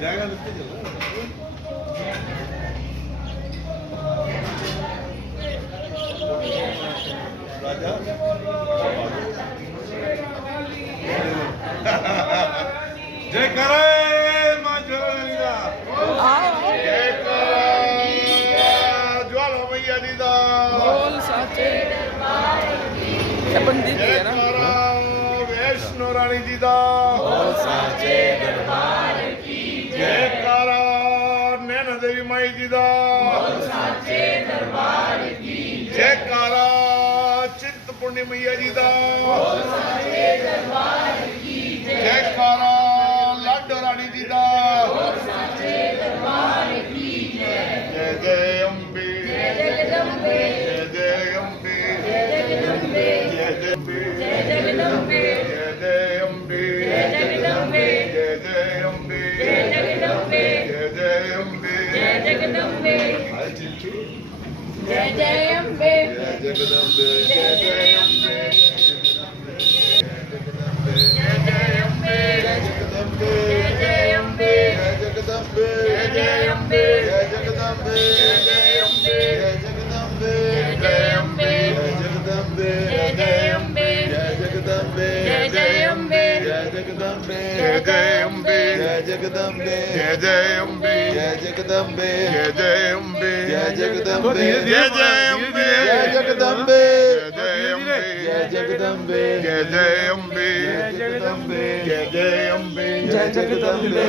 जाएगा लिखते चलो राजा जय करे मां ज्वाला जय करे ज्वाला मैया दी दा बोल साचे पंडित जय है ना करा वैष्णो रानी जी दा बोल साचे दरबार की जय करा नैना देवी माई जी दा बोल साचे दरबार की जय करा चिंतपूर्णी मैया जी दा बोल साचे दरबार की जय करा लाडो रानी जी दा बोल साचे दरबार की जय जय अम्बे जय जगदम्बे जय जय अम्बे जय जगदम्बे जय जय अम्बे जय जगदम्बे जय जय अम्बे जय जगदम्बे जय जय अम्बे जय जगदम्बे जय जय अम्बे जय जगदम्बे हाय चिंटू जय जय अम्बे जय जगदम्बे जय जय अम्बे जय जय अम्बे जय जगदम्बे जय जय अम्बे जय जगदम्बे जय जय अम्बे जय जगदम्बे जय जय अम्बे जय जगदम्बे जय जय अम्बे जय जगदम्बे जय जय अम्बे जय जगदम्बे जय जय अम्बे जय जगदम्बे जय जय अम्बे जय जगदम्बे जय जय अम्बे जय जगदम्बे जय जय अम्बे जय जगदम्बे जय जय अम्बे जय जगदम्बे जय अम्बे जय जगदम्बे जय जय अम्बे जय जगदम्बे जय जय अम्बे जय जगदम्बे